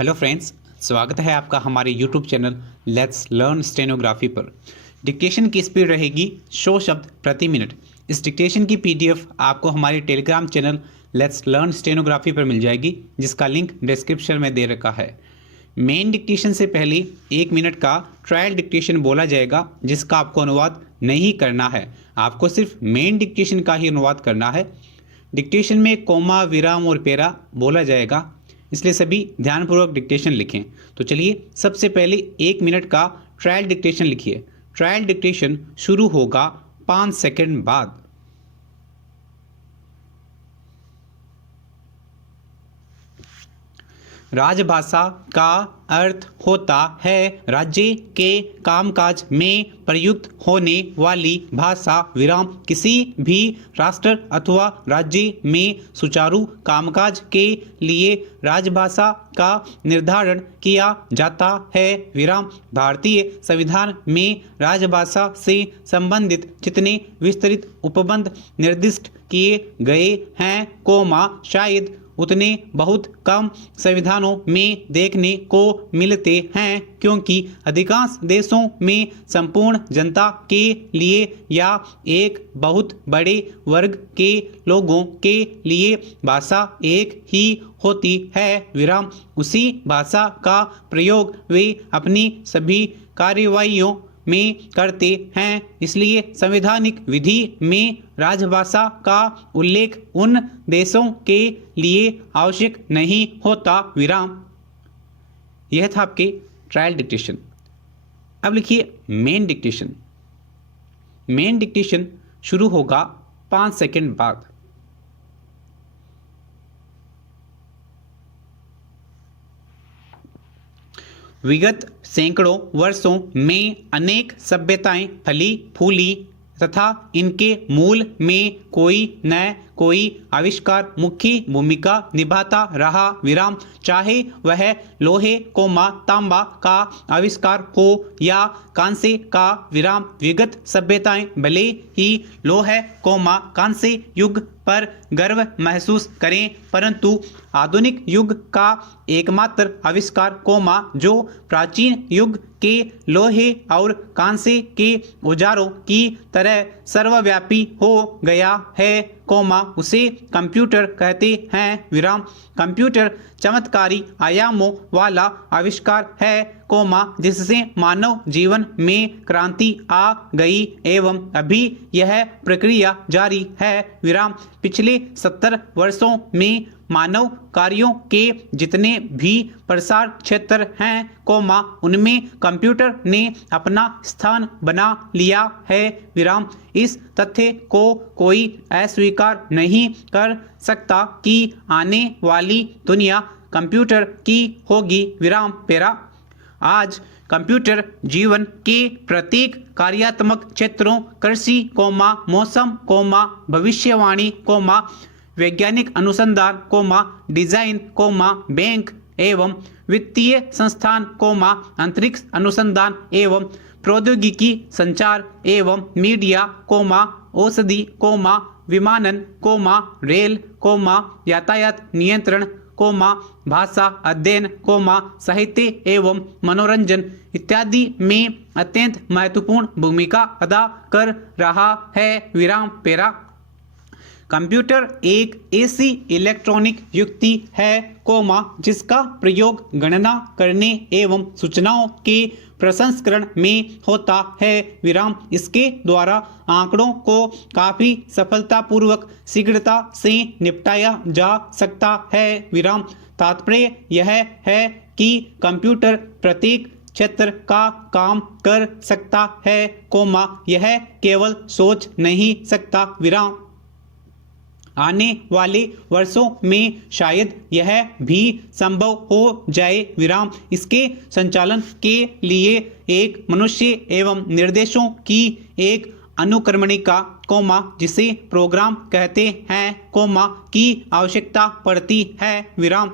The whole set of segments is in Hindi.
हेलो फ्रेंड्स, स्वागत है आपका हमारे YouTube channel let's learn stenography पर। डिक्टेशन की स्पीड रहेगी 100 शब्द प्रति मिनट। इस डिक्टेशन की पीडीएफ आपको हमारे Telegram channel let's learn stenography पर मिल जाएगी, जिसका लिंक डिस्क्रिप्शन में दे रखा है। मेन डिक्टेशन से पहले 1 मिनट का ट्रायल डिक्टेशन बोला जाएगा, जिसका आपको अनुवाद नहीं करना है। आपको सिर्फ मेन डिक्टेशन का ही अनुवाद करना है। डिक्टेशन में कोमा, विराम और पेरा बोला जाएगा, इसलिए सभी ध्यानपूर्वक डिक्टेशन लिखें। तो चलिए सबसे पहले 1 मिनट का ट्रायल डिक्टेशन लिखिए। ट्रायल डिक्टेशन शुरू होगा 5 सेकंड बाद। राजभाषा का अर्थ होता है राज्य के कामकाज में प्रयुक्त होने वाली भाषा। विराम किसी भी राष्ट्र अथवा राज्य में सुचारू कामकाज के लिए राजभाषा का निर्धारण किया जाता है। विराम भारतीय संविधान में राजभाषा से संबंधित जितने विस्तृत उपबंध निर्दिष्ट किए गए हैं, कोमा शायद उतने बहुत कम संविधानों में देखने को मिलते हैं, क्योंकि अधिकांश देशों में संपूर्ण जनता के लिए या एक बहुत बड़े वर्ग के लोगों के लिए भाषा एक ही होती है। विराम उसी भाषा का प्रयोग वे अपनी सभी कार्यवाहियों में करते हैं, इसलिए संवैधानिक विधि में राजभाषा का उल्लेख उन देशों के लिए आवश्यक नहीं होता। विराम। यह था आपके ट्रायल डिक्टेशन। अब लिखिए मेन डिक्टेशन। मेन डिक्टेशन शुरू होगा 5 सेकंड बाद। विगत सैकड़ों वर्षों में अनेक सभ्यताएं फली फूली तथा इनके मूल में कोई न कोई आविष्कार मुख्य भूमिका निभाता रहा। विराम चाहे वह लोहे कोमा तांबा का आविष्कार हो या कांसे का। विराम विगत सभ्यताएं भले ही लोहे कोमा कांसे युग पर गर्व महसूस करें, परंतु आधुनिक युग का एकमात्र आविष्कार कोमा, जो प्राचीन युग के लोहे और कांसे के औजारों की तरह सर्वव्यापी हो गया है, कोमा उसे कंप्यूटर कहते हैं। विराम कंप्यूटर चमत्कारी आयामों वाला आविष्कार है, कोमा जिससे मानव जीवन में क्रांति आ गई एवं अभी यह प्रक्रिया जारी है। विराम पिछले 70 वर्षों में मानव कार्यों के जितने भी प्रसार क्षेत्र हैं, कोमा उनमें कंप्यूटर ने अपना स्थान बना लिया है। विराम इस तथ्य को कोई अस्वीकार नहीं कर सकता कि आने वाली दुनिया कंप्यूटर की होगी। विराम पेरा आज कंप्यूटर जीवन के प्रत्येक कार्यात्मक क्षेत्रों कृषि कोमा मौसम कोमा भविष्यवाणी कोमा वैज्ञानिक अनुसंधान कोमा डिजाइन कोमा बैंक एवं वित्तीय संस्थान कोमा अंतरिक्ष अनुसंधान एवं प्रौद्योगिकी संचार एवं मीडिया कोमा औषधि कोमा विमानन कोमा रेल कोमा यातायात नियंत्रण कोमा भाषा अध्ययन कोमा साहित्य एवं मनोरंजन इत्यादि में अत्यंत महत्वपूर्ण भूमिका अदा कर रहा है। विराम पेरा कंप्यूटर एक ऐसी इलेक्ट्रॉनिक युक्ति है, कोमा जिसका प्रयोग गणना करने एवं सूचनाओं के प्रसंस्करण में होता है। विराम इसके द्वारा आंकड़ों को काफी सफलतापूर्वक शीघ्रता से निपटाया जा सकता है। विराम तात्पर्य यह है कि कंप्यूटर प्रत्येक क्षेत्र का काम कर सकता है, कोमा यह केवल सोच नहीं सकता। विराम आने वाले वर्षों में शायद यह भी संभव हो जाए। विराम इसके संचालन के लिए एक मनुष्य एवं निर्देशों की एक अनुक्रमणिका कोमा जिसे प्रोग्राम कहते हैं कोमा की आवश्यकता पड़ती है। विराम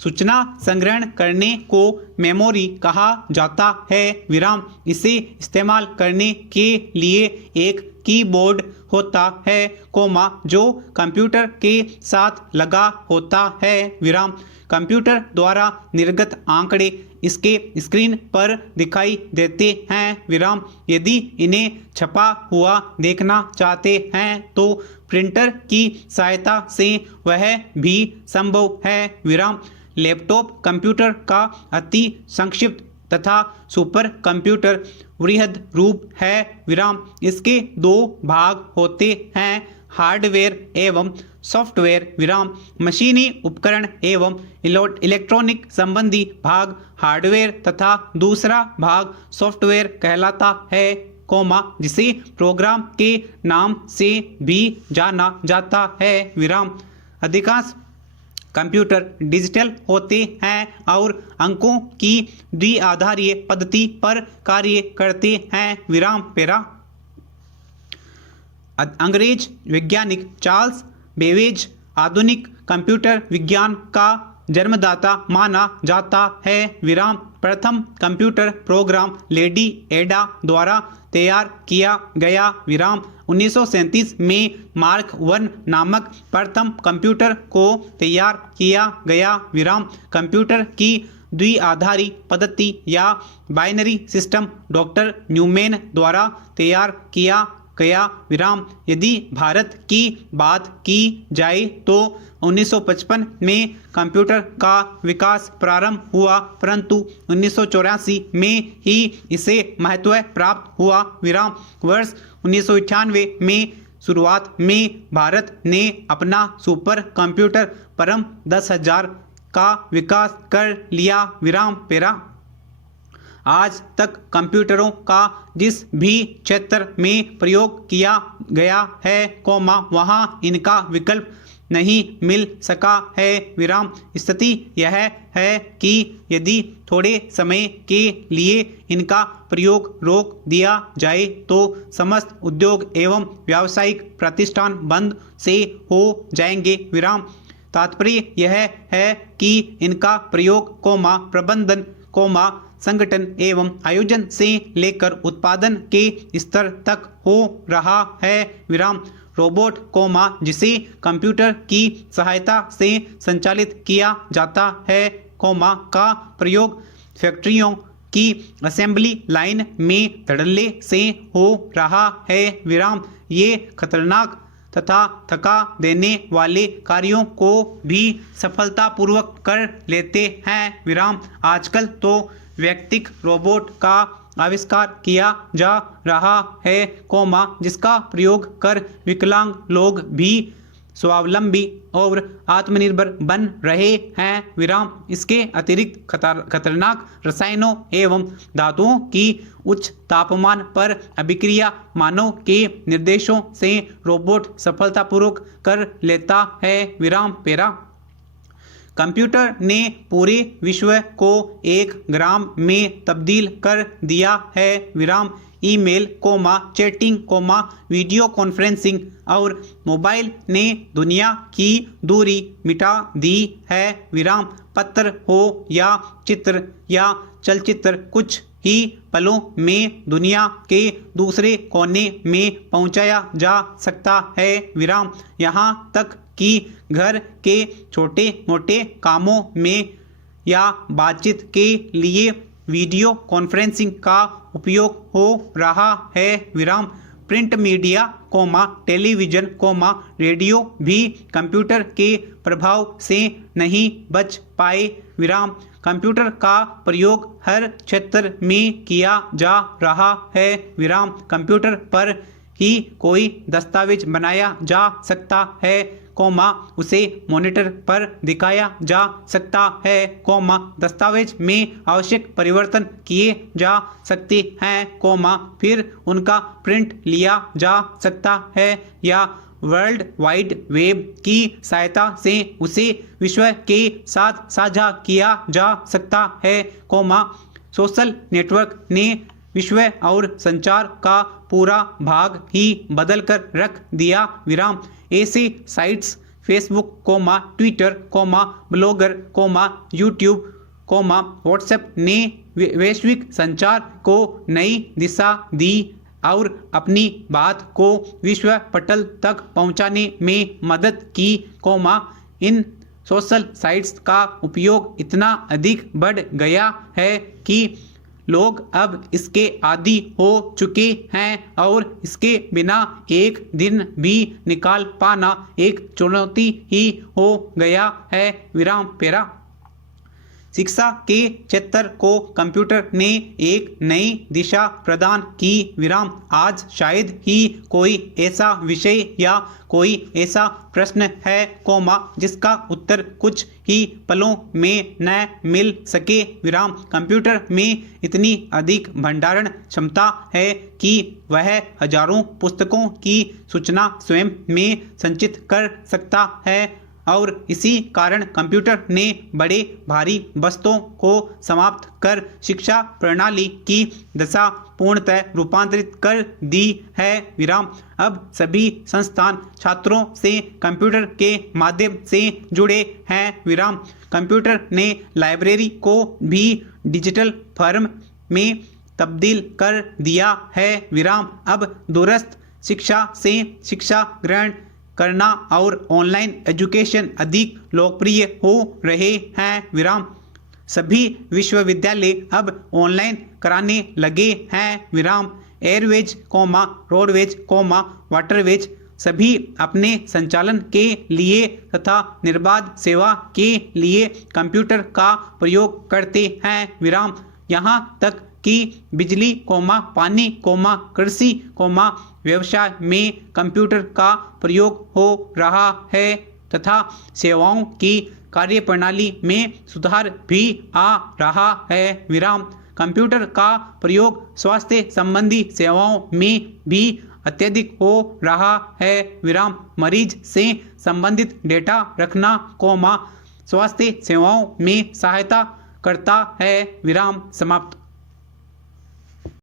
सूचना संग्रहण करने को मेमोरी कहा जाता है। विराम इसे इस्तेमाल करने के लिए एक कीबोर्ड होता है, कोमा जो कंप्यूटर के साथ लगा होता है, विराम। कंप्यूटर द्वारा निर्गत आंकड़े इसके स्क्रीन पर दिखाई देते हैं, विराम। यदि इन्हें छपा हुआ देखना चाहते हैं तो प्रिंटर की सहायता से वह भी संभव है, विराम। लैपटॉप कंप्यूटर का अति संक्षिप्त तथा सुपर कंप्यूटर वृहद रूप है, विराम। इसके दो भाग होते हैं, हार्डवेयर एवं सॉफ्टवेयर, विराम। मशीनी उपकरण एवं इलेक्ट्रॉनिक संबंधी भाग हार्डवेयर तथा दूसरा भाग सॉफ्टवेयर कहलाता है, कोमा जिसे प्रोग्राम के नाम से भी जाना जाता है, विराम। अधिकांश कंप्यूटर डिजिटल होते हैं और अंकों की द्विआधारीय पद्धति पर कार्य करते हैं, विराम पेरा। अंग्रेज वैज्ञानिक चार्ल्स बेबेज आधुनिक कंप्यूटर विज्ञान का जन्मदाता माना जाता है, विराम। प्रथम कंप्यूटर प्रोग्राम लेडी एडा द्वारा तैयार किया गया, विराम। 1937 में मार्क 1 नामक प्रथम कंप्यूटर को तैयार किया गया, विराम। कंप्यूटर की द्विआधारी पद्धति या बाइनरी सिस्टम डॉक्टर न्यूमैन द्वारा तैयार किया गया, विराम। यदि भारत की बात की जाए तो 1955 में कंप्यूटर का विकास प्रारंभ हुआ, परंतु 1984 में ही इसे महत्व प्राप्त हुआ, विराम। वर्ष 1998 में शुरुआत में भारत ने अपना सुपर कंप्यूटर परम 10,000 का विकास कर लिया, विराम पेरा। आज तक कंप्यूटरों का जिस भी क्षेत्र में प्रयोग किया गया है, कोमा वहां इनका विकल्प नहीं मिल सका है, विराम। स्थिति यह है कि यदि थोड़े समय के लिए इनका प्रयोग रोक दिया जाए तो समस्त उद्योग एवं व्यावसायिक प्रतिष्ठान बंद से हो जाएंगे, विराम। तात्पर्य यह है कि इनका प्रयोग कोमा प्रबंधन, कोमा संगठन एवं आयोजन से लेकर उत्पादन के स्तर तक हो रहा है, विराम। रोबोट, कोमा जिसे कंप्यूटर की सहायता से संचालित किया जाता है, कोमा का प्रयोग फैक्ट्रियों की असेंबली लाइन में धड़ल्ले से हो रहा है, विराम। ये खतरनाक तथा थका देने वाले कार्यों को भी सफलतापूर्वक कर लेते हैं, विराम। आजकल तो व्यक्तिक रोबोट का आविष्कार किया जा रहा है, कोमा जिसका प्रयोग कर विकलांग लोग भी स्वावलंबी और आत्मनिर्भर बन रहे हैं, विराम। इसके अतिरिक्त खतरनाक रसायनों एवं धातुओं की उच्च तापमान पर अभिक्रिया मानव के निर्देशों से रोबोट सफलतापूर्वक कर लेता है, विराम पेरा। कंप्यूटर ने पूरे विश्व को एक ग्राम में तब्दील कर दिया है, विराम। Email, comma chatting, comma video conferencing और मोबाइल ने दुनिया की दूरी मिटा दी है, विराम। पत्र हो या चित्र या चलचित्र कुछ ही पलों में दुनिया के दूसरे कोने में पहुंचाया जा सकता है, विराम। यहाँ तक कि घर के छोटे मोटे कामों में या बातचीत के लिए वीडियो कॉन्फ्रेंसिंग का उपयोग हो रहा है, विराम। Print media, comma television, comma radio भी कंप्यूटर के प्रभाव से नहीं बच पाए, विराम। कंप्यूटर का प्रयोग हर क्षेत्र में किया जा रहा है, विराम। कंप्यूटर पर ही कोई दस्तावेज बनाया जा सकता है, कोमा उसे मॉनिटर पर दिखाया जा सकता है, कोमा दस्तावेज में आवश्यक परिवर्तन किए जा सकते हैं, कोमा फिर उनका प्रिंट लिया जा सकता है या वर्ल्ड वाइड वेब की सहायता से उसे विश्व के साथ साझा किया जा सकता है, कोमा सोशल नेटवर्क ने विश्व और संचार का पूरा भाग ही बदल कर रख दिया, विराम। ऐसे sites Facebook, comma Twitter, comma Blogger, comma YouTube, comma WhatsApp ने वैश्विक संचार को नई दिशा दी और अपनी बात को विश्व पटल तक पहुंचाने में मदद की, इन सोशल साइट्स का उपयोग इतना अधिक बढ़ गया है कि लोग अब इसके आदी हो चुके हैं और इसके बिना एक दिन भी निकाल पाना एक चुनौती ही हो गया है। विराम पेरा। शिक्षा के क्षेत्र को कंप्यूटर ने एक नई दिशा प्रदान की। विराम। आज शायद ही कोई ऐसा विषय या कोई ऐसा प्रश्न है, जिसका उत्तर कुछ ही पलों में न मिल सके। विराम। कंप्यूटर में इतनी अधिक भंडारण क्षमता है कि वह हजारों पुस्तकों की सूचना स्वयं में संचित कर सकता है और इसी कारण कंप्यूटर ने बड़े भारी वस्तुओं को समाप्त कर शिक्षा प्रणाली की दशा पूर्णतः रूपांतरित कर दी है। विराम। अब सभी संस्थान छात्रों से कंप्यूटर के माध्यम से जुड़े हैं। विराम। कंप्यूटर ने लाइब्रेरी को भी डिजिटल फॉर्म में तब्दील कर दिया है। विराम। अब दूरस्थ शिक्षा से शिक्षा ग्रहण करना और ऑनलाइन एजुकेशन अधिक लोकप्रिय हो रहे हैं। विराम। सभी विश्वविद्यालय अब ऑनलाइन कराने लगे हैं। विराम। एयरवेज, रोडवेज, वाटरवेज सभी अपने संचालन के लिए तथा निर्बाध सेवा के लिए कंप्यूटर का प्रयोग करते हैं। विराम। यहाँ तक कि बिजली, पानी, कृषि, व्यवसाय में कंप्यूटर का प्रयोग हो रहा है तथा सेवाओं की कार्यप्रणाली में सुधार भी आ रहा है। विराम। कंप्यूटर का प्रयोग स्वास्थ्य संबंधी सेवाओं में भी अत्यधिक हो रहा है। विराम। मरीज से संबंधित डेटा रखना, स्वास्थ्य सेवाओं में सहायता करता है। विराम। समाप्त।